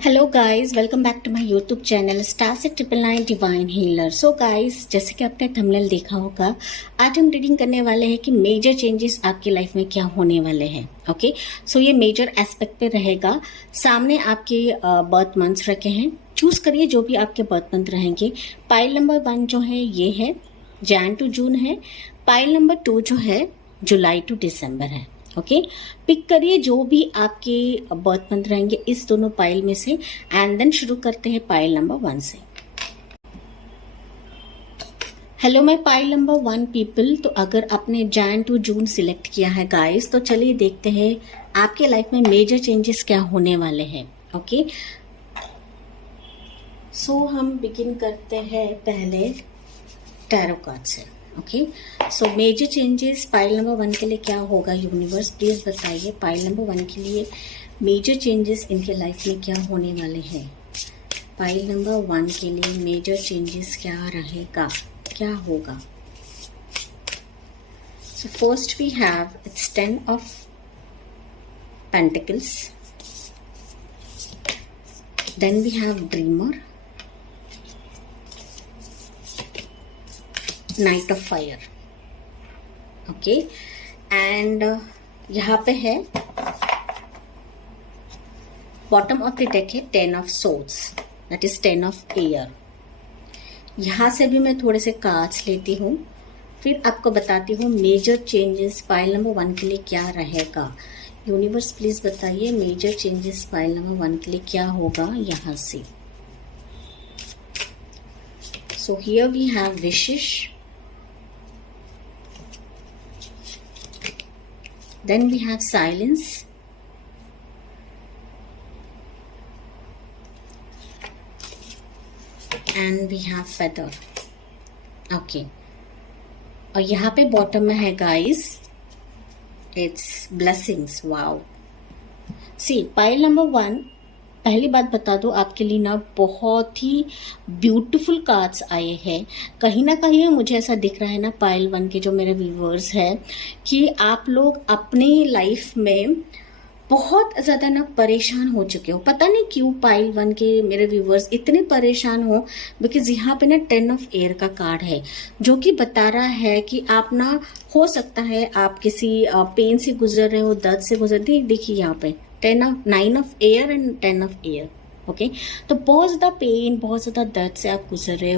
Hello guys, welcome back to my YouTube channel star से 999 divine healer. So guys, जैसे कि आपने thumbnail देखा होगा, आज हम रीडिंग करने वाले हैं कि मेजर चेंजेस आपकी लाइफ में क्या होने वाले हैं। ओके, सो ये मेजर एस्पेक्ट पे रहेगा। सामने आपके बर्थ मंथ्स रखे हैं, चूज करिए जो भी आपके बर्थ मंथ रहेंगे। पाइल नंबर 1 जो है ये है जैन टू जून है। पाइल नंबर 2 जो है जुलाई टू दिसंबर है। ओके, पिक करिए जो भी आपके बर्थ मंथ रहेंगे इस दोनों पाइल में से, एंड देन शुरू करते हैं पाइल नंबर 1 से। Hello my pile number 1 people. तो अगर आपने जैन टू जून सिलेक्ट किया है गाइस, तो चलिए देखते हैं आपके लाइफ में मेजर चेंजेस क्या होने वाले हैं। ओके, सो हम बिगिन करते हैं पहले टैरो कार्ड से। Okay, so major changes pile number 1 के लिए क्या होगा। यूनिवर्स प्लीज बताइए पाइल नंबर 1 के लिए मेजर चेंजेस इनके लाइफ में क्या होने वाले हैं। पाइल नंबर 1 के लिए मेजर चेंजेस क्या रहेगा, क्या होगा। So first we have it's 10 of pentacles, then we have dreamer, knight of fire. Okay, and यहाँ पे है बॉटम ऑफ द डेक है 10 of swords, that is 10 of air. यहाँ से भी मैं थोड़े से कार्ड्स लेती हूँ, फिर आपको बताती हूँ मेजर चेंजेस पाइल नंबर 1 के लिए क्या रहेगा। यूनिवर्स प्लीज बताइए मेजर चेंजेस पाइल नंबर 1 के लिए क्या होगा यहाँ से। So here we have wishes, then we have silence, and we have feather. Okay, और यहाँ पे बॉटम में है guys it's blessings. Wow, see pile number 1, पहली बात बता दो आपके लिए ना बहुत ही ब्यूटीफुल कार्ड्स आए हैं। कहीं ना कहीं मुझे ऐसा दिख रहा है ना पाइल 1 के जो मेरे व्यूवर्स हैं कि आप लोग अपनी लाइफ में बहुत ज़्यादा ना परेशान हो चुके हो। पता नहीं क्यों पाइल 1 के मेरे व्यूवर्स इतने परेशान हो, बिकॉज यहाँ पे ना 10 ऑफ एयर का कार्ड है जो कि बता रहा है कि आप ना हो सकता है आप किसी पेन से गुजर रहे हो, दर्द से गुजर रहे। देखिए यहाँ पे 9 of air and 10 of air. Okay, तो बहुत ज़्यादा पेन, बहुत ज़्यादा दर्द से आप गुजर रहे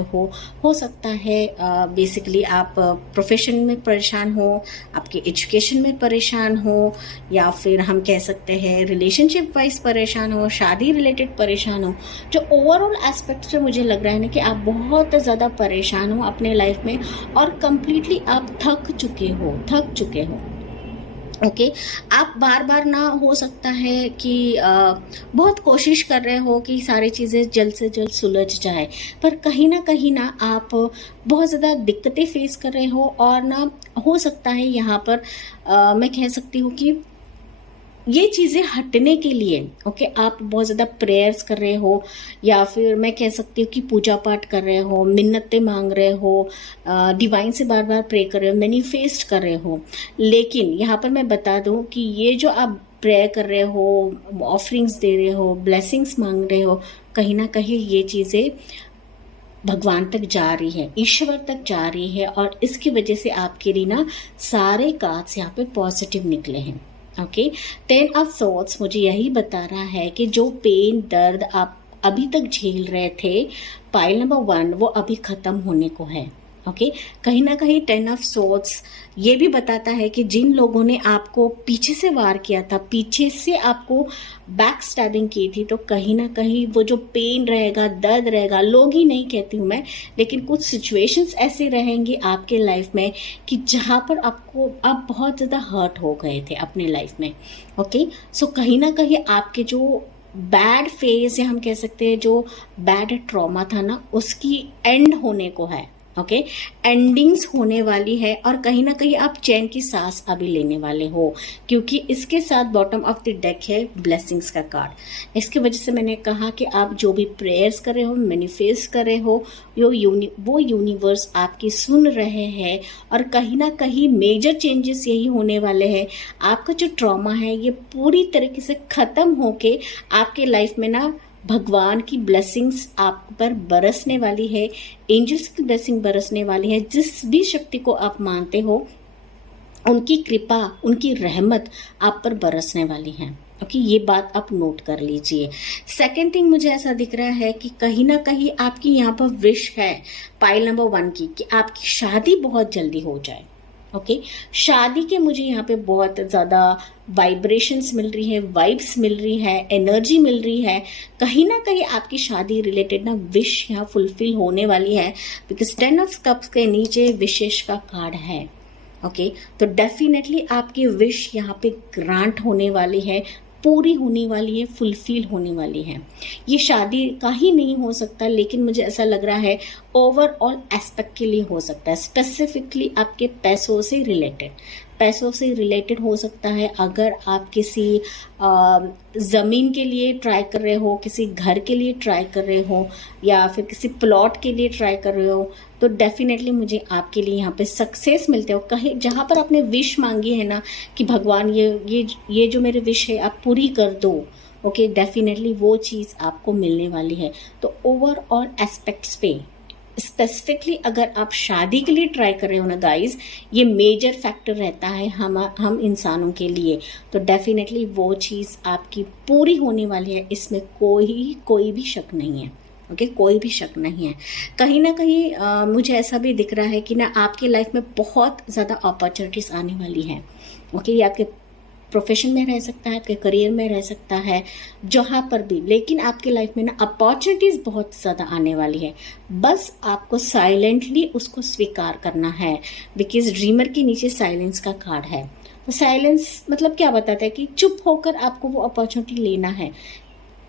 हो सकता है बेसिकली आप प्रोफेशन में परेशान हो, आपके एजुकेशन में परेशान हो, या फिर हम कह सकते हैं रिलेशनशिप वाइज परेशान हो, शादी रिलेटेड परेशान हो। जो ओवरऑल एस्पेक्ट से मुझे लग रहा है ना कि आप बहुत ज़्यादा परेशान हो अपने लाइफ में और कंप्लीटली आप थक चुके हो। ओके, आप बार बार ना हो सकता है कि बहुत कोशिश कर रहे हो कि सारी चीज़ें जल्द से जल्द सुलझ जाए, पर कहीं ना आप बहुत ज़्यादा दिक्कतें फेस कर रहे हो। और ना हो सकता है यहाँ पर मैं कह सकती हूँ कि ये चीज़ें हटने के लिए आप बहुत ज़्यादा प्रेयर्स कर रहे हो, या फिर मैं कह सकती हूँ कि पूजा पाठ कर रहे हो, मिन्नतें मांग रहे हो, डिवाइन से बार बार प्रे कर रहे हो, मैनिफेस्ट कर रहे हो। लेकिन यहाँ पर मैं बता दूँ कि ये जो आप प्रेयर कर रहे हो, ऑफरिंग्स दे रहे हो, ब्लेसिंग्स मांग रहे हो, कहीं ना कहीं ये चीज़ें भगवान तक जा रही है, ईश्वर तक जा रही है, और इसकी वजह से आपके लिए ना सारे कार्ड्स यहाँ पे पॉजिटिव निकले हैं। ओके, 10 ऑफ सोर्ड्स मुझे यही बता रहा है कि जो पेन दर्द आप अभी तक झेल रहे थे पाइल नंबर 1 वो अभी खत्म होने को है। ओके, कहीं ना कहीं 10 ऑफ सोर्ड्स ये भी बताता है कि जिन लोगों ने आपको पीछे से वार किया था, पीछे से आपको बैक स्टैबिंग की थी, तो कहीं ना कहीं वो जो पेन रहेगा, दर्द रहेगा, लोग ही नहीं कहती हूँ मैं, लेकिन कुछ सिचुएशंस ऐसे रहेंगी आपके लाइफ में कि जहाँ पर आप बहुत ज़्यादा हर्ट हो गए थे अपने लाइफ में। ओके, सो कहीं ना कहीं आपके जो बैड फेज या हम कह सकते हैं जो बैड ट्रॉमा था ना, उसकी एंड होने को है। ओके, एंडिंग्स होने वाली है, और कहीं ना कहीं आप चैन की सांस अभी लेने वाले हो, क्योंकि इसके साथ बॉटम ऑफ द डेक है ब्लेसिंग्स का कार्ड। इसकी वजह से मैंने कहा कि आप जो भी प्रेयर्स कर रहे हो, मैनिफेस्ट कर रहे हो, वो यूनिवर्स आपकी सुन रहे हैं, और कहीं ना कहीं मेजर चेंजेस यही होने वाले हैं। आपका जो ट्रॉमा है ये पूरी तरीके से खत्म होके आपके लाइफ में ना भगवान की ब्लेसिंग्स आप पर बरसने वाली है, एंजल्स की ब्लेसिंग बरसने वाली है। जिस भी शक्ति को आप मानते हो उनकी कृपा, उनकी रहमत आप पर बरसने वाली है। ओके, ये बात आप नोट कर लीजिए। सेकेंड थिंग, मुझे ऐसा दिख रहा है कि कहीं ना कहीं आपकी यहाँ पर विश है पाइल नंबर 1 की कि आपकी शादी बहुत जल्दी हो जाए। ओके, शादी के मुझे यहाँ पे बहुत ज़्यादा वाइब्रेशंस मिल रही है, वाइब्स मिल रही है, एनर्जी मिल रही है। कहीं ना कहीं आपकी शादी रिलेटेड ना विश यहाँ फुलफिल होने वाली है, बिकॉज 10 ऑफ कप्स के नीचे विशेष का कार्ड है। ओके, तो डेफिनेटली आपकी विश यहाँ पे ग्रांट होने वाली है, पूरी होने वाली है, फुलफिल होने वाली है। ये शादी का ही नहीं हो सकता, लेकिन मुझे ऐसा लग रहा है ओवरऑल एस्पेक्ट के लिए हो सकता है। स्पेसिफिकली आपके पैसों से रिलेटेड हो सकता है। अगर आप किसी ज़मीन के लिए ट्राई कर रहे हो, किसी घर के लिए ट्राई कर रहे हो, या फिर किसी प्लॉट के लिए ट्राई कर रहे हो, तो डेफिनेटली मुझे आपके लिए यहाँ पे सक्सेस मिलते हो। कहीं जहाँ पर आपने विश मांगी है ना कि भगवान ये जो मेरे विश है आप पूरी कर दो, ओके, डेफिनेटली वो चीज़ आपको मिलने वाली है। तो ओवरऑल एस्पेक्ट्स पे स्पेसिफिकली अगर आप शादी के लिए ट्राई कर रहे हो ना गाइस, ये मेजर फैक्टर रहता है हम इंसानों के लिए। तो डेफिनेटली वो चीज़ आपकी पूरी होने वाली है, इसमें कोई भी शक नहीं है। ओके, कोई भी शक नहीं है। कहीं ना कहीं मुझे ऐसा भी दिख रहा है कि ना आपकी लाइफ में बहुत ज़्यादा अपॉर्चुनिटीज आने वाली हैं। ओके, ये आपके प्रोफेशन में रह सकता है, आपके करियर में रह सकता है, जहाँ पर भी, लेकिन आपकी लाइफ में ना अपॉर्चुनिटीज बहुत ज़्यादा आने वाली है। बस आपको साइलेंटली उसको स्वीकार करना है, बिकॉज ड्रीमर के नीचे साइलेंस का कार्ड है। तो साइलेंस मतलब क्या बताता है कि चुप होकर आपको वो अपॉर्चुनिटी लेना है,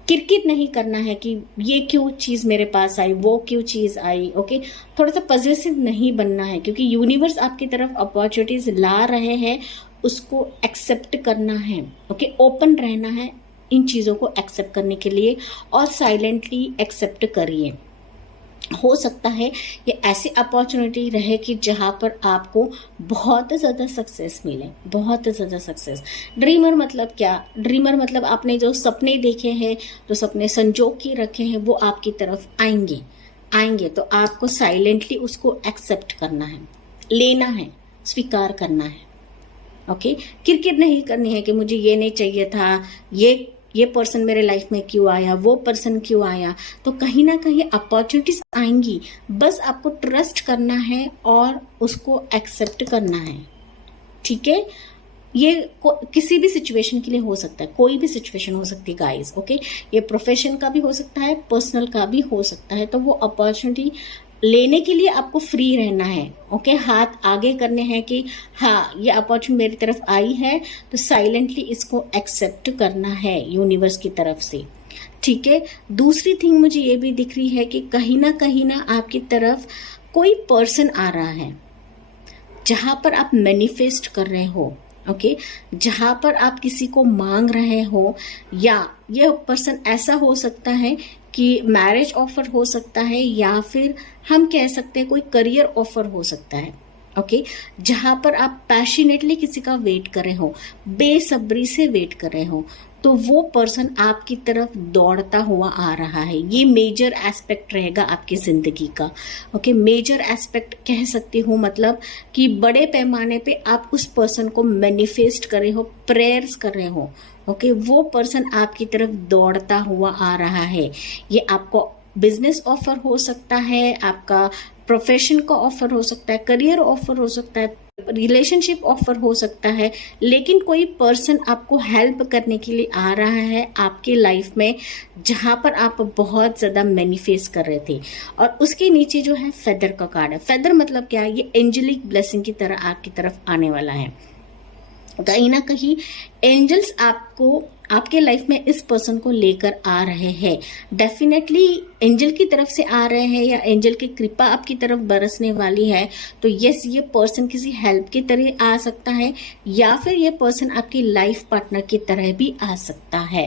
किरकिर नहीं करना है कि ये क्यों चीज़ मेरे पास आई, वो क्यों चीज़ आई। ओके, थोड़ा सा पॉजिटिव नहीं बनना है, क्योंकि यूनिवर्स आपकी तरफ अपॉर्चुनिटीज ला रहे हैं, उसको एक्सेप्ट करना है। ओके, ओपन रहना है इन चीज़ों को एक्सेप्ट करने के लिए, और साइलेंटली एक्सेप्ट करिए। हो सकता है ये ऐसी अपॉर्चुनिटी रहे कि जहाँ पर आपको बहुत ज़्यादा सक्सेस मिले, बहुत ज़्यादा सक्सेस। ड्रीमर मतलब क्या? ड्रीमर मतलब आपने जो सपने देखे हैं, जो सपने संजो के रखे हैं, वो आपकी तरफ आएंगे। तो आपको साइलेंटली उसको एक्सेप्ट करना है, लेना है, स्वीकार करना है। ओके, किरकिर नहीं करनी है कि मुझे ये नहीं चाहिए था, ये पर्सन मेरे लाइफ में क्यों आया, वो पर्सन क्यों आया। तो कहीं ना कहीं अपॉर्चुनिटीज आएंगी, बस आपको ट्रस्ट करना है और उसको एक्सेप्ट करना है। ठीक है, ये किसी भी सिचुएशन के लिए हो सकता है, कोई भी सिचुएशन हो सकती है गाइस। ओके, ये प्रोफेशन का भी हो सकता है, पर्सनल का भी हो सकता है। तो वो अपॉर्चुनिटी लेने के लिए आपको फ्री रहना है। ओके, हाथ आगे करने हैं कि हाँ, ये अपॉर्चुनिटी मेरी तरफ आई है, तो साइलेंटली इसको एक्सेप्ट करना है यूनिवर्स की तरफ से। ठीक है, दूसरी थिंग मुझे ये भी दिख रही है कि कहीं ना आपकी तरफ कोई पर्सन आ रहा है जहां पर आप मैनिफेस्ट कर रहे हो। ओके, जहां पर आप किसी को मांग रहे हो, या ये पर्सन ऐसा हो सकता है कि मैरिज ऑफर हो सकता है, या फिर हम कह सकते हैं कोई करियर ऑफर हो सकता है। ओके, जहां पर आप पैशनेटली किसी का वेट कर रहे हो, बेसब्री से वेट कर रहे हो, तो वो पर्सन आपकी तरफ दौड़ता हुआ आ रहा है। ये मेजर एस्पेक्ट रहेगा आपकी जिंदगी का। ओके, मेजर एस्पेक्ट कह सकती हूँ, मतलब कि बड़े पैमाने पे आप उस पर्सन को मैनिफेस्ट कर रहे हो, प्रेयर्स कर रहे हो। ओके, वो पर्सन आपकी तरफ दौड़ता हुआ आ रहा है। ये आपको बिजनेस ऑफर हो सकता है, आपका प्रोफेशन का ऑफर हो सकता है, करियर ऑफर हो सकता है, रिलेशनशिप ऑफर हो सकता है, लेकिन कोई पर्सन आपको हेल्प करने के लिए आ रहा है आपके लाइफ में, जहां पर आप बहुत ज्यादा मैनिफेस्ट कर रहे थे। और उसके नीचे जो है फेदर का कार्ड है। फेदर मतलब क्या है? ये एंजेलिक ब्लेसिंग की तरह आपकी तरफ आने वाला है। कहीं ना कहीं एंजल्स आपको आपके लाइफ में इस पर्सन को लेकर आ रहे हैं। डेफिनेटली एंजल की तरफ से आ रहे हैं, या एंजल की कृपा आपकी तरफ बरसने वाली है। तो यस, ये पर्सन किसी हेल्प की तरह आ सकता है, या फिर ये पर्सन आपकी लाइफ पार्टनर की तरह भी आ सकता है।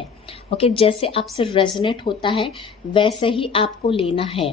ओके, जैसे आपसे रेजोनेट होता है वैसे ही आपको लेना है।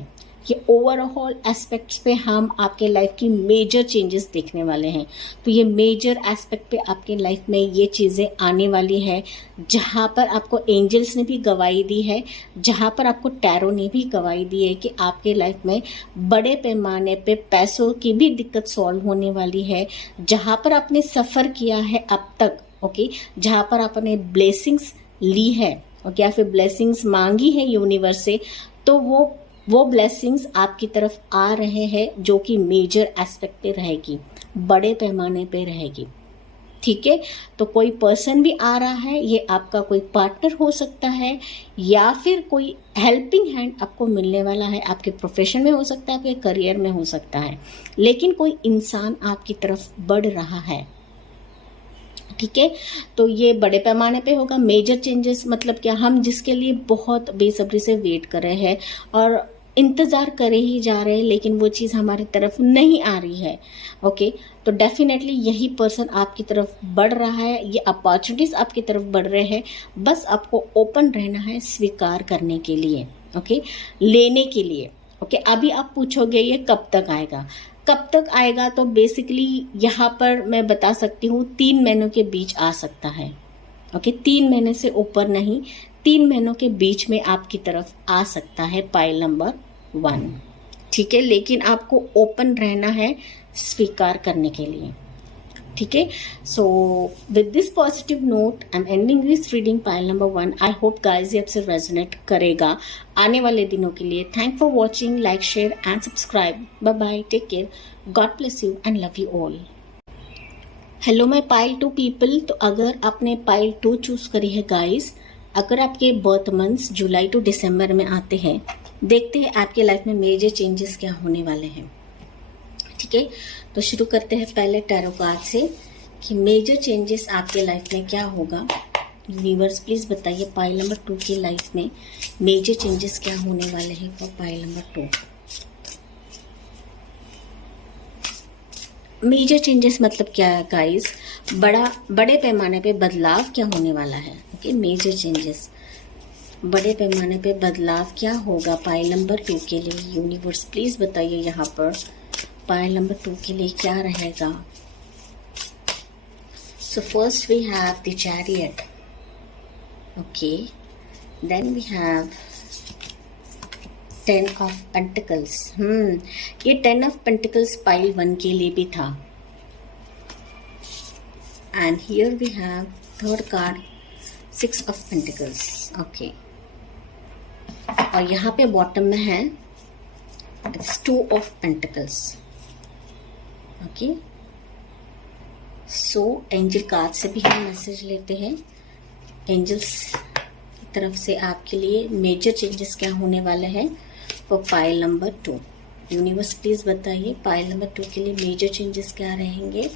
ये ओवरऑल एस्पेक्ट्स पे हम आपके लाइफ की मेजर चेंजेस देखने वाले हैं। तो ये मेजर एस्पेक्ट पे आपके लाइफ में ये चीज़ें आने वाली है, जहाँ पर आपको एंजल्स ने भी गवाही दी है, जहाँ पर आपको टैरो ने भी गवाही दी है कि आपके लाइफ में बड़े पैमाने पे पैसों की भी दिक्कत सॉल्व होने वाली है। जहाँ पर आपने सफ़र किया है अब तक, ओके, जहाँ पर आपने ब्लेसिंग्स ली है, ओके, या फिर ब्लेसिंग्स मांगी है यूनिवर्स से, तो वो ब्लेसिंग्स आपकी तरफ आ रहे हैं, जो कि मेजर एस्पेक्ट पे रहेगी, बड़े पैमाने पे रहेगी। ठीक है, तो कोई पर्सन भी आ रहा है, ये आपका कोई पार्टनर हो सकता है, या फिर कोई हेल्पिंग हैंड आपको मिलने वाला है। आपके प्रोफेशन में हो सकता है, आपके करियर में हो सकता है, लेकिन कोई इंसान आपकी तरफ बढ़ रहा है। ठीक है, तो ये बड़े पैमाने पे होगा। मेजर चेंजेस मतलब क्या, हम जिसके लिए बहुत बेसब्री से वेट कर रहे हैं और इंतज़ार करे ही जा रहे हैं, लेकिन वो चीज़ हमारी तरफ नहीं आ रही है, ओके, तो डेफिनेटली यही पर्सन आपकी तरफ बढ़ रहा है, ये अपॉर्चुनिटीज़ आपकी तरफ बढ़ रहे हैं। बस आपको ओपन रहना है स्वीकार करने के लिए, ओके, लेने के लिए, ओके। अभी आप पूछोगे ये कब तक आएगा, कब तक आएगा, तो बेसिकली यहाँ पर मैं बता सकती हूँ 3 महीनों के बीच आ सकता है, ओके, 3 महीने से ऊपर नहीं, 3 महीनों के बीच में आपकी तरफ आ सकता है पाइल नंबर 1। ठीक है, लेकिन आपको ओपन रहना है स्वीकार करने के लिए। ठीक है, so with this positive note I am ending this reading pile number 1। I hope guys ये आपसे रेजोनेट करेगा आने वाले दिनों के लिए। Thank for watching, like, share and subscribe. Bye bye, take care, God bless you and love you all. Hello my pile 2 people. तो अगर आपने पाइल 2 चूज करी है गाइस, अगर आपके बर्थ मंथ्स जुलाई टू दिसंबर में आते हैं, देखते हैं आपके लाइफ में मेजर चेंजेस क्या होने वाले हैं। ठीक है, तो शुरू करते हैं पहले टैरो कार्ड से कि मेजर चेंजेस आपके लाइफ में क्या होगा। यूनिवर्स प्लीज बताइए पाइल नंबर 2 की लाइफ में मेजर चेंजेस क्या होने वाले हैं for pile number 2। Major changes मतलब क्या है गाइस, बड़े पैमाने पे बदलाव क्या होने वाला है। ओके, मेजर चेंजेस, बड़े पैमाने पे बदलाव क्या होगा पाइल नंबर 2 के लिए। यूनिवर्स प्लीज बताइए यहाँ पर पाइल नंबर 2 के लिए क्या रहेगा। So first we have the chariot, okay, then we have 10 of pentacles. ये 10 ऑफ पेंटिकल्स पाइल 1 के लिए भी था। And here we have third card 6 of pentacles, okay, और यहाँ पे बॉटम में है 2 of pentacles, okay. So angel card से भी हम मैसेज लेते हैं, एंजल्स की तरफ से आपके लिए मेजर चेंजेस क्या होने वाले हैं for pile number 2। Universe please बताइए पाइल नंबर 2 के लिए मेजर चेंजेस क्या रहेंगे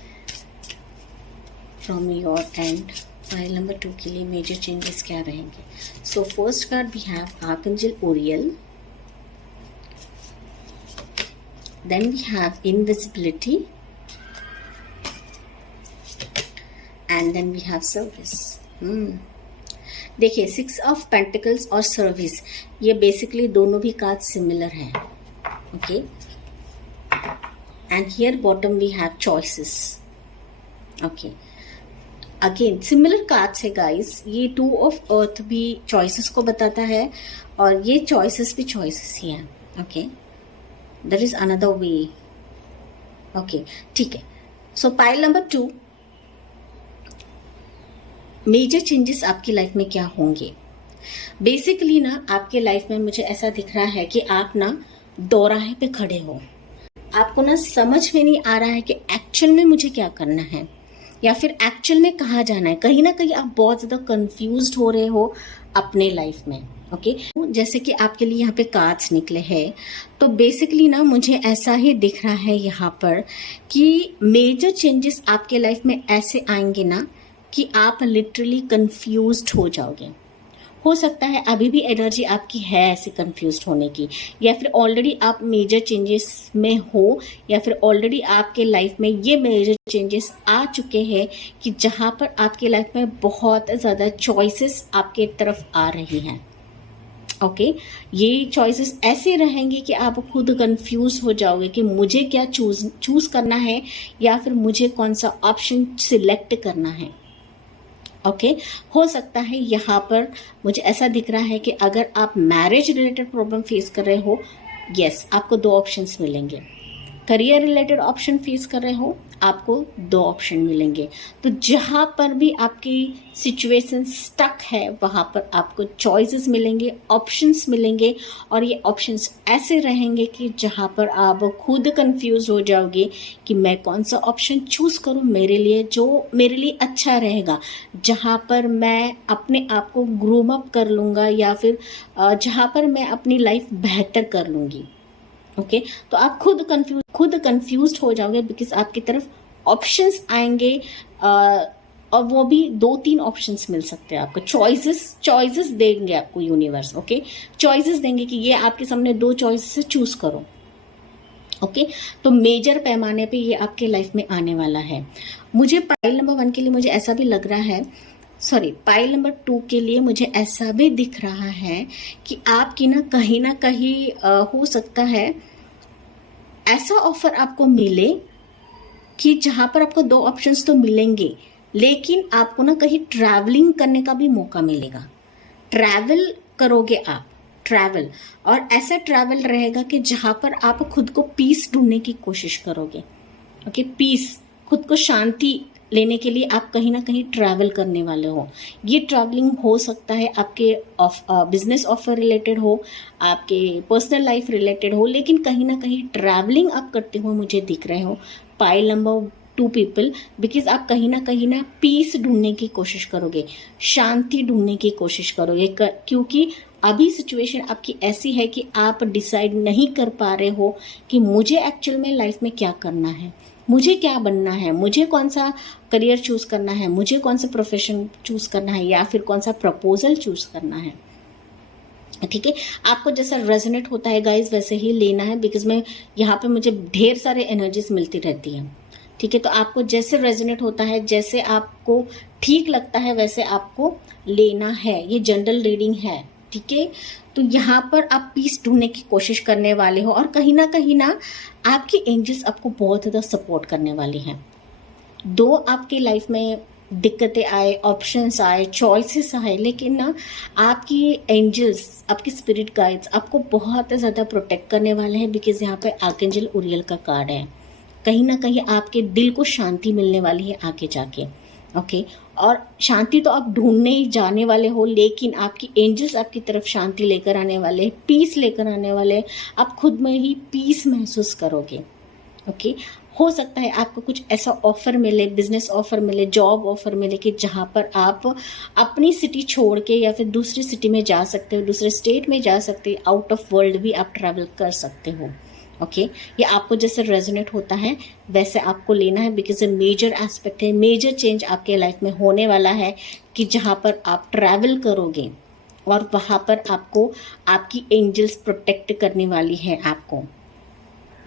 from your end. Pile number 2 के लिए मेजर चेंजेस क्या रहेंगे। So first card we have archangel Auriel, then we have invisibility, and then we have service. देखिए 6 ऑफ पेंटिकल्स और सर्विस, ये बेसिकली दोनों भी कार्ड सिमिलर हैं, okay. And here bottom we have choices, okay. Again similar cards है guys, ये 2 of earth भी choices को बताता है और ये चॉइसेस भी चॉइसेस ही हैं, okay. There is another way, okay, ठीक है। सो पाइल नंबर 2, मेजर चेंजेस आपकी लाइफ में क्या होंगे। बेसिकली ना आपके लाइफ में मुझे ऐसा दिख रहा है कि आप ना दोराहे पे खड़े हो, आपको ना समझ में नहीं आ रहा है कि एक्चुअल में मुझे क्या करना है या फिर एक्चुअल में कहाँ जाना है। कहीं ना कहीं आप बहुत ज़्यादा कंफ्यूज्ड हो रहे हो अपने लाइफ में, ओके। जैसे कि आपके लिए यहाँ पे कार्ड्स निकले हैं, तो बेसिकली ना मुझे ऐसा ही दिख रहा है यहाँ पर कि मेजर चेंजेस आपके लाइफ में ऐसे आएंगे ना कि आप लिटरली कंफ्यूज्ड हो जाओगे। हो सकता है अभी भी एनर्जी आपकी है ऐसे कंफ्यूज्ड होने की, या फिर ऑलरेडी आप मेजर चेंजेस में हो, या फिर ऑलरेडी आपके लाइफ में ये मेजर चेंजेस आ चुके हैं कि जहाँ पर आपके लाइफ में बहुत ज़्यादा चॉइसेस आपके तरफ आ रही हैं, ओके ये चॉइसेस ऐसे रहेंगे कि आप खुद कंफ्यूज हो जाओगे कि मुझे क्या चूज करना है या फिर मुझे कौन सा ऑप्शन सिलेक्ट करना है। ओके हो सकता है यहाँ पर मुझे ऐसा दिख रहा है कि अगर आप मैरिज रिलेटेड प्रॉब्लम फेस कर रहे हो, यस आपको दो ऑप्शंस मिलेंगे। करियर रिलेटेड ऑप्शन फेस कर रहे हो, आपको दो ऑप्शन मिलेंगे। तो जहाँ पर भी आपकी सिचुएशन स्टक है वहाँ पर आपको चॉइसेस मिलेंगे, ऑप्शंस मिलेंगे, और ये ऑप्शंस ऐसे रहेंगे कि जहाँ पर आप खुद कंफ्यूज हो जाओगे कि मैं कौन सा ऑप्शन चूज करूँ मेरे लिए, जो मेरे लिए अच्छा रहेगा, जहाँ पर मैं अपने आप को ग्रूम अप कर लूँगा या फिर जहाँ पर मैं अपनी लाइफ बेहतर कर लूँगी। ओके तो आप खुद कंफ्यूज हो जाओगे बिकॉज आपकी तरफ ऑप्शंस आएंगे, और वो भी 2-3 ऑप्शंस मिल सकते हैं आपको। चॉइसेस देंगे आपको यूनिवर्स। ओके चॉइसेस देंगे कि ये आपके सामने 2 चॉइसेस से चूज करो। ओके तो मेजर पैमाने पे ये आपके लाइफ में आने वाला है। मुझे पाइल नंबर 1 के लिए मुझे ऐसा भी लग रहा है, पाइल नंबर 2 के लिए मुझे ऐसा भी दिख रहा है कि आपकी ना कहीं हो सकता है ऐसा ऑफर आपको मिले कि जहां पर आपको 2 ऑप्शंस तो मिलेंगे, लेकिन आपको ना कहीं ट्रैवलिंग करने का भी मौका मिलेगा। ट्रैवल करोगे आप, ट्रैवल, और ऐसा ट्रैवल रहेगा कि जहां पर आप खुद को पीस ढूंढने की कोशिश करोगे। ओके पीस, खुद को शांति लेने के लिए आप कहीं ना कहीं ट्रैवल करने वाले हो। ये ट्रैवलिंग हो सकता है आपके बिजनेस ऑफर रिलेटेड हो, आपके पर्सनल लाइफ रिलेटेड हो, लेकिन कहीं ना कहीं ट्रैवलिंग आप करते हो मुझे दिख रहे हो पाइल नंबर 2 पीपल, बिकॉज आप कहीं ना पीस ढूंढने की कोशिश करोगे, शांति ढूंढने की कोशिश करोगे, क्योंकि अभी सिचुएशन आपकी ऐसी है कि आप डिसाइड नहीं कर पा रहे हो कि मुझे एक्चुअल में लाइफ में क्या करना है, मुझे क्या बनना है, मुझे कौन सा करियर चूज करना है, मुझे कौन सा प्रोफेशन चूज करना है, या फिर कौन सा प्रपोजल चूज करना है। ठीक है आपको जैसा रेजोनेट होता है गाइज वैसे ही लेना है, बिकॉज मैं यहाँ पे मुझे ढेर सारे एनर्जीज मिलती रहती हैं। ठीक है तो आपको जैसे रेजोनेट होता है, जैसे आपको ठीक लगता है वैसे आपको लेना है। ये जनरल रीडिंग है। ठीक है तो यहाँ पर आप पीस ढूंढने की कोशिश करने वाले हो, और कहीं ना आपकी एंजल्स आपको बहुत ज़्यादा सपोर्ट करने वाली हैं। दो आपकी लाइफ में दिक्कतें आए, ऑप्शंस आए, चॉइसेस आए, लेकिन ना आपकी एंजल्स, आपकी स्पिरिट गाइड्स आपको बहुत ज़्यादा प्रोटेक्ट करने वाले हैं, बिकॉज यहाँ पे आर्कएंजल उरियल का कार्ड है। कहीं ना कहीं आपके दिल को शांति मिलने वाली है आगे जाके। ओके और शांति तो आप ढूंढने ही जाने वाले हो, लेकिन आपकी एंजल्स आपकी तरफ शांति लेकर आने वाले, पीस लेकर आने वाले, आप खुद में ही पीस महसूस करोगे। ओके हो सकता है आपको कुछ ऐसा ऑफर मिले, बिजनेस ऑफर मिले, जॉब ऑफर मिले कि जहां पर आप अपनी सिटी छोड़ के या फिर दूसरी सिटी में जा सकते हो, दूसरे स्टेट में जा सकते हो, आउट ऑफ वर्ल्ड भी आप ट्रैवल कर सकते हो। ओके ये आपको जैसे रेजोनेट होता है वैसे आपको लेना है, बिकॉज ये मेजर एस्पेक्ट है, मेजर चेंज आपके लाइफ में होने वाला है कि जहां पर आप ट्रैवल करोगे और वहां पर आपको आपकी एंजल्स प्रोटेक्ट करने वाली है आपको।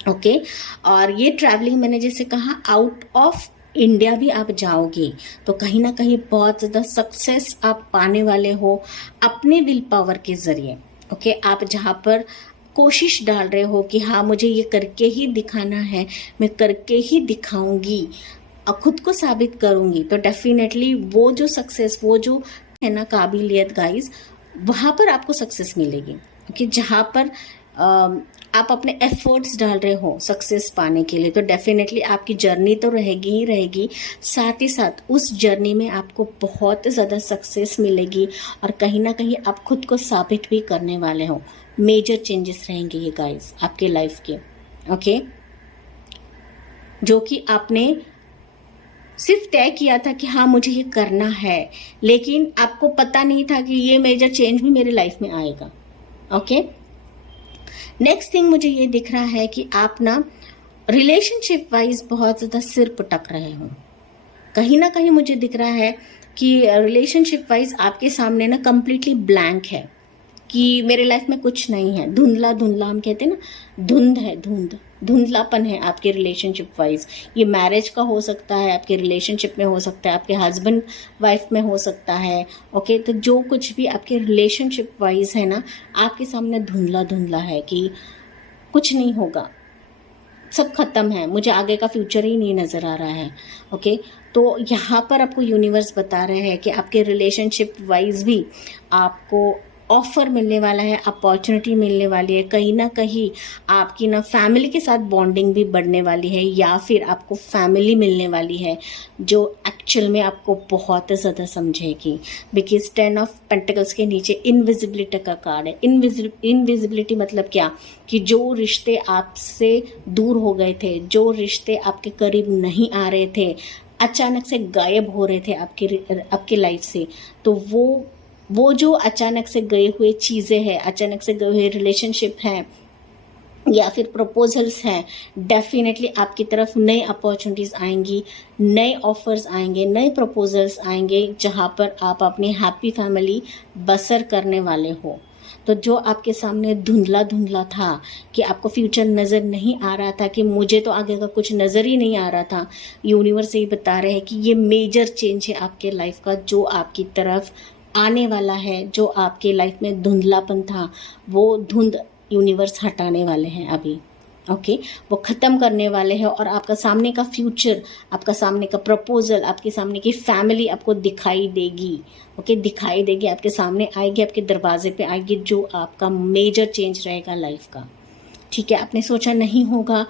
ओके और ये ट्रैवलिंग मैंने जैसे कहा आउट ऑफ इंडिया भी आप जाओगे तो कहीं ना कहीं बहुत ज़्यादा सक्सेस आप पाने वाले हो अपने विल पावर के ज़रिए। ओके आप जहाँ पर कोशिश डाल रहे हो कि हाँ मुझे ये करके ही दिखाना है, मैं करके ही दिखाऊंगी और खुद को साबित करूंगी, तो डेफिनेटली वो जो सक्सेस, वो जो है ना काबिलियत गाइस, वहाँ पर आपको सक्सेस मिलेगी। ओके जहाँ पर आप अपने एफर्ट्स डाल रहे हो सक्सेस पाने के लिए, तो डेफिनेटली आपकी जर्नी तो रहेगी ही रहेगी, साथ ही साथ उस जर्नी में आपको बहुत ज़्यादा सक्सेस मिलेगी और कहीं ना कहीं आप खुद को साबित भी करने वाले हो। मेजर चेंजेस रहेंगे ये गाइस आपके लाइफ के। ओके जो कि आपने सिर्फ तय किया था कि हाँ मुझे ये करना है, लेकिन आपको पता नहीं था कि ये मेजर चेंज भी मेरे लाइफ में आएगा। ओके नेक्स्ट थिंग मुझे ये दिख रहा है कि आप ना रिलेशनशिप वाइज बहुत ज़्यादा सिर पटक रहे हो। कहीं ना कहीं मुझे दिख रहा है कि रिलेशनशिप वाइज आपके सामने ना कम्प्लीटली ब्लैंक है कि मेरे लाइफ में कुछ नहीं है, धुंधला धुंधला, हम कहते हैं ना धुंध है, धुंध। धुंधलापन है आपके रिलेशनशिप वाइज। ये मैरिज का हो सकता है, आपके रिलेशनशिप में हो सकता है, आपके हस्बैंड वाइफ में हो सकता है। ओके, तो जो कुछ भी आपके रिलेशनशिप वाइज है ना, आपके सामने धुंधला धुंधला है कि कुछ नहीं होगा, सब खत्म है, मुझे आगे का फ्यूचर ही नहीं नज़र आ रहा है। ओके, तो यहाँ पर आपको यूनिवर्स बता रहे हैं कि आपके रिलेशनशिप वाइज भी आपको ऑफर मिलने वाला है, अपॉर्चुनिटी मिलने वाली है। कहीं ना कहीं आपकी ना फैमिली के साथ बॉन्डिंग भी बढ़ने वाली है, या फिर आपको फैमिली मिलने वाली है जो एक्चुअल में आपको बहुत ज़्यादा समझेगी। बिकॉज 10 ऑफ पेंटिकल्स के नीचे इनविजिबिलिटी का कार्ड है। इनविजिबिलिटी मतलब क्या, कि जो रिश्ते आपसे दूर हो गए थे, जो रिश्ते आपके करीब नहीं आ रहे थे, अचानक से गायब हो रहे थे आपकी लाइफ से, तो वो जो अचानक से गए हुए चीज़ें हैं, अचानक से गए हुए रिलेशनशिप हैं या फिर प्रपोजल्स हैं, डेफिनेटली आपकी तरफ नई अपॉर्चुनिटीज़ आएंगी, नए ऑफर्स आएंगे, नए प्रपोजल्स आएंगे, जहाँ पर आप अपनी हैप्पी फैमिली बसर करने वाले हो। तो जो आपके सामने धुंधला धुंधला था कि आपको फ्यूचर नज़र नहीं आ रहा था, कि मुझे तो आगे का कुछ नज़र ही नहीं आ रहा था, यूनिवर्स ये बता रहे हैं कि ये मेजर चेंज है आपके लाइफ का जो आपकी तरफ आने वाला है। जो आपके लाइफ में धुंधलापन था, वो धुंध यूनिवर्स हटाने वाले हैं अभी। ओके, वो ख़त्म करने वाले हैं और आपका सामने का फ्यूचर, आपका सामने का प्रपोजल, आपके सामने की फैमिली आपको दिखाई देगी। ओके, दिखाई देगी, आपके सामने आएगी, आपके दरवाजे पे आएगी, जो आपका मेजर चेंज रहेगा लाइफ का। ठीक है, आपने सोचा नहीं होगा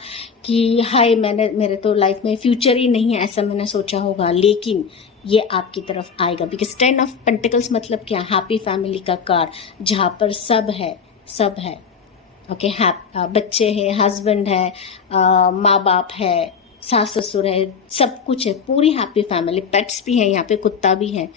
कि हाय मेरे तो लाइफ में फ्यूचर ही नहीं है, ऐसा मैंने सोचा होगा, लेकिन ये आपकी तरफ आएगा। बिकॉज 10 ऑफ पेंटिकल्स मतलब क्या, हैप्पी फैमिली का कार्ड, जहाँ पर सब है। ओके, बच्चे हैं, हस्बैंड है, माँ बाप है, सास ससुर है, सब कुछ है, पूरी हैप्पी फैमिली, पेट्स भी है, यहाँ पे कुत्ता भी है।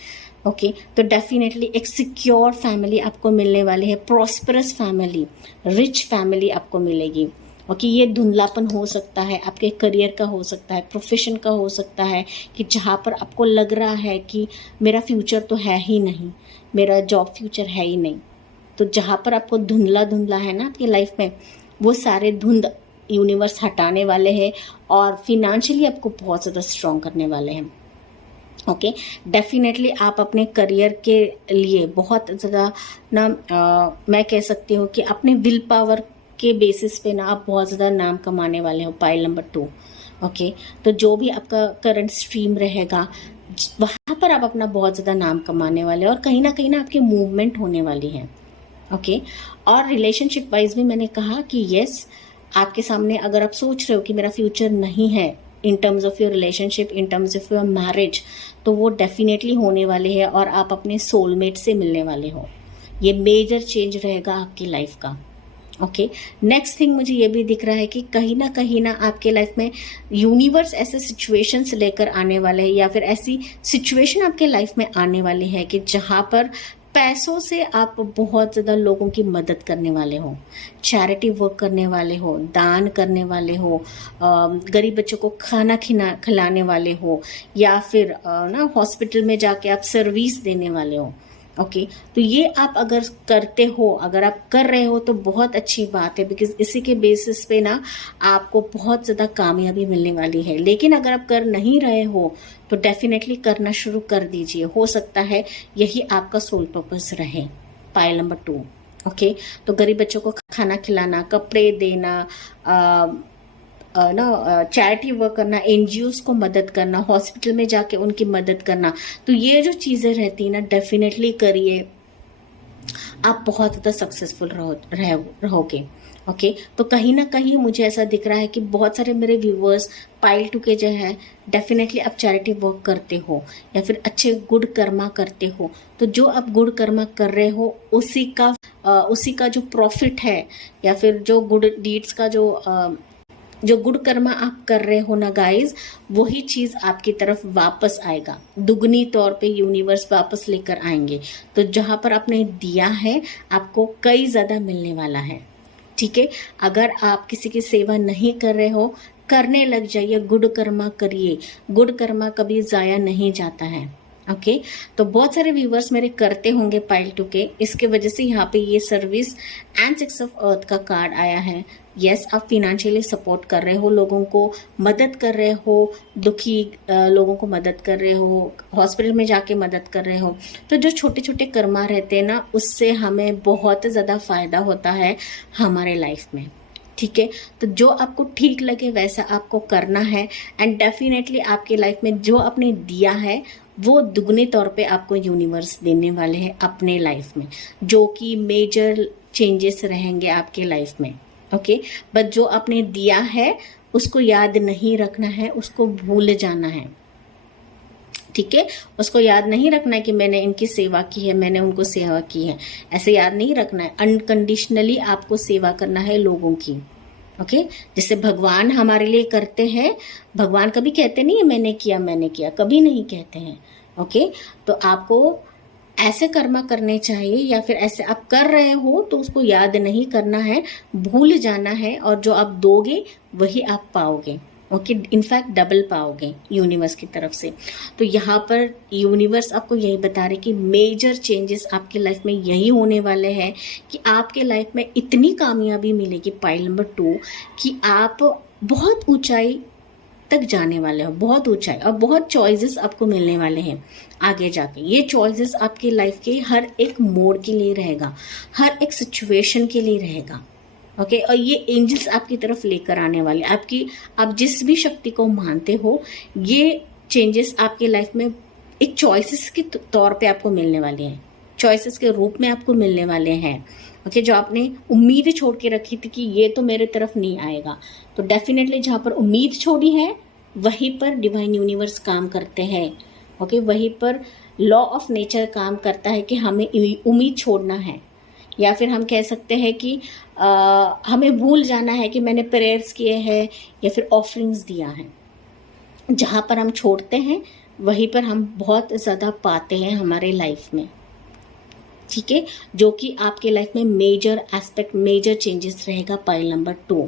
ओके, तो डेफिनेटली एक सिक्योर फैमिली आपको मिलने वाली है, प्रॉस्परस फैमिली, रिच फैमिली आपको मिलेगी। ओके, ये धुंधलापन हो सकता है, आपके करियर का हो सकता है, प्रोफेशन का हो सकता है, कि जहाँ पर आपको लग रहा है कि मेरा फ्यूचर तो है ही नहीं, मेरा जॉब फ्यूचर है ही नहीं। तो जहाँ पर आपको धुंधला धुंधला है ना आपकी लाइफ में, वो सारे धुंध यूनिवर्स हटाने वाले हैं और फिनेंशियली आपको बहुत ज़्यादा स्ट्रॉन्ग करने वाले हैं। ओके, डेफिनेटली आप अपने करियर के लिए बहुत ज़्यादा ना मैं कह सकती हूँ कि अपने विल पावर के बेसिस पे ना आप बहुत ज़्यादा नाम कमाने वाले हो। Pile number 2। ओके, तो जो भी आपका करंट स्ट्रीम रहेगा, वहाँ पर आप अपना बहुत ज़्यादा नाम कमाने वाले हो और कहीं ना आपकी मूवमेंट होने वाली है। ओके, और रिलेशनशिप वाइज भी मैंने कहा कि यस, आपके सामने अगर आप सोच रहे हो कि मेरा फ्यूचर नहीं है in terms of your relationship, in terms of your marriage, तो वो डेफिनेटली होने वाले हैं और आप अपने सोलमेट से मिलने वाले हो। ये मेजर चेंज रहेगा आपकी लाइफ का। ओके, नेक्स्ट थिंग मुझे ये भी दिख रहा है कि कहीं ना आपके लाइफ में यूनिवर्स ऐसे सिचुएशंस लेकर आने वाले हैं, या फिर ऐसी सिचुएशन आपके लाइफ में आने वाली है कि जहाँ पर पैसों से आप बहुत ज़्यादा लोगों की मदद करने वाले हो, चैरिटी वर्क करने वाले हो, दान करने वाले हो, गरीब बच्चों को खाना खिलाने वाले हो, या फिर ना हॉस्पिटल में जाके आप सर्विस देने वाले हो। ओके, तो ये आप अगर करते हो, अगर आप कर रहे हो तो बहुत अच्छी बात है, बिकॉज इसी के बेसिस पे ना आपको बहुत ज़्यादा कामयाबी मिलने वाली है। लेकिन अगर आप कर नहीं रहे हो तो डेफिनेटली करना शुरू कर दीजिए, हो सकता है यही आपका सोल पर्पस रहे। Pile number 2। ओके, तो गरीब बच्चों को खाना खिलाना, कपड़े देना, चैरिटी वर्क करना, एनजीओज को मदद करना, हॉस्पिटल में जाके उनकी मदद करना, तो ये जो चीज़ें रहती है ना, डेफिनेटली करिए, आप बहुत ज़्यादा सक्सेसफुल रहोगे। ओके, तो कहीं ना कहीं मुझे ऐसा दिख रहा है कि बहुत सारे मेरे व्यूवर्स पाइल 2 के जो है, डेफिनेटली आप चैरिटी वर्क करते हो या फिर अच्छे गुड कर्मा करते हो। तो जो आप गुड कर्मा कर रहे हो, उसी का जो प्रॉफिट है, या फिर जो गुड डीड्स का जो गुड कर्मा आप कर रहे हो ना गाइज, वही चीज़ आपकी तरफ वापस आएगा, दुगनी तौर पे यूनिवर्स वापस लेकर आएंगे। तो जहाँ पर आपने दिया है, आपको कई ज़्यादा मिलने वाला है। ठीक है, अगर आप किसी की सेवा नहीं कर रहे हो, करने लग जाइए, गुड कर्मा करिए। गुड कर्मा कभी ज़ाया नहीं जाता है। ओके, तो बहुत सारे व्यूवर्स मेरे करते होंगे पाइल 2 के, इसके वजह से यहाँ पे ये सर्विस एंड 6 ऑफ अर्थ का कार्ड आया है। यस, आप फिनेंशियली सपोर्ट कर रहे हो, लोगों को मदद कर रहे हो, दुखी लोगों को मदद कर रहे हो, हॉस्पिटल में जाके मदद कर रहे हो। तो जो छोटे छोटे कर्मा रहते हैं ना, उससे हमें बहुत ज़्यादा फायदा होता है हमारे लाइफ में। ठीक है, तो जो आपको ठीक लगे वैसा आपको करना है, एंड डेफिनेटली आपके लाइफ में जो आपने दिया है वो दुगने तौर पे आपको यूनिवर्स देने वाले हैं अपने लाइफ में, जो कि मेजर चेंजेस रहेंगे आपके लाइफ में। ओके, बट जो आपने दिया है उसको याद नहीं रखना है, उसको भूल जाना है। ठीक है, उसको याद नहीं रखना है कि मैंने इनकी सेवा की है, मैंने उनको सेवा की है, ऐसे याद नहीं रखना है। अनकंडीशनली आपको सेवा करना है लोगों की। ओके, जैसे भगवान हमारे लिए करते हैं, भगवान कभी कहते नहीं है मैंने किया, कभी नहीं कहते हैं। ओके, तो आपको ऐसे कर्म करने चाहिए, या फिर ऐसे आप कर रहे हो तो उसको याद नहीं करना है, भूल जाना है, और जो आप दोगे वही आप पाओगे। ओके, इनफैक्ट डबल पाओगे यूनिवर्स की तरफ से। तो यहाँ पर यूनिवर्स आपको यही बता रहे कि मेजर चेंजेस आपके लाइफ में यही होने वाले हैं कि आपके लाइफ में इतनी कामयाबी मिलेगी, पाइल नंबर 2, कि आप बहुत ऊंचाई तक जाने वाले हो, बहुत ऊंचाई, और बहुत चॉइसेस आपको मिलने वाले हैं आगे जाके। ये चॉइसेस आपकी लाइफ के हर एक मोड़ के लिए रहेगा, हर एक सिचुएशन के लिए रहेगा। ओके, और ये एंजल्स आपकी तरफ लेकर आने वाले, आपकी, आप जिस भी शक्ति को मानते हो, ये चेंजेस आपकी लाइफ में एक चॉइसेस के तौर पे आपको मिलने वाले हैं, चॉइसेस के रूप में आपको मिलने वाले हैं। ओके, जो आपने उम्मीद छोड़ के रखी थी कि ये तो मेरे तरफ नहीं आएगा, तो डेफिनेटली जहाँ पर उम्मीद छोड़ी है वहीं पर डिवाइन यूनिवर्स काम करते हैं। ओके, वहीं पर लॉ ऑफ नेचर काम करता है कि हमें उम्मीद छोड़ना है, या फिर हम कह सकते हैं कि हमें भूल जाना है कि मैंने प्रेयर्स किए हैं या फिर ऑफरिंग्स दिया है। जहाँ पर हम छोड़ते हैं वहीं पर हम बहुत ज़्यादा पाते हैं हमारे लाइफ में। ठीक है, जो कि आपके लाइफ में मेजर एस्पेक्ट, मेजर चेंजेस रहेगा पाइल नंबर 2।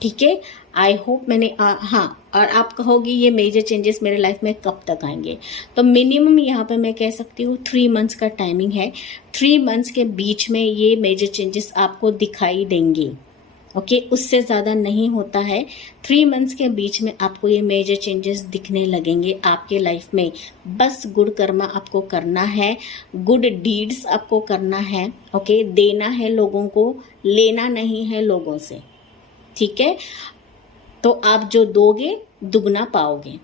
ठीक है, आई होप मैंने हाँ, और आप कहोगे ये मेजर चेंजेस मेरे लाइफ में कब तक आएंगे, तो मिनिमम यहाँ पे मैं कह सकती हूँ 3 मंथ्स का टाइमिंग है। 3 मंथ्स के बीच में ये मेजर चेंजेस आपको दिखाई देंगे। ओके, उससे ज़्यादा नहीं होता है। 3 मंथ्स के बीच में आपको ये मेजर चेंजेस दिखने लगेंगे आपके लाइफ में। बस गुड कर्मा आपको करना है, गुड डीड्स आपको करना है। ओके, देना है लोगों को, लेना नहीं है लोगों से। ठीक है, तो आप जो दोगे दुगना पाओगे।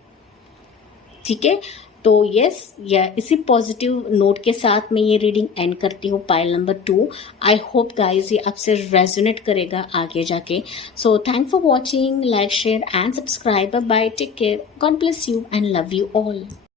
ठीक है, तो यस, या इसी पॉजिटिव नोट के साथ मैं ये रीडिंग एंड करती हूँ pile number 2। I hope guys ये आपसे रेजोनेट करेगा आगे जाके। So thank for watching, like, share and subscribe. Bye, take care, God bless you and love you all.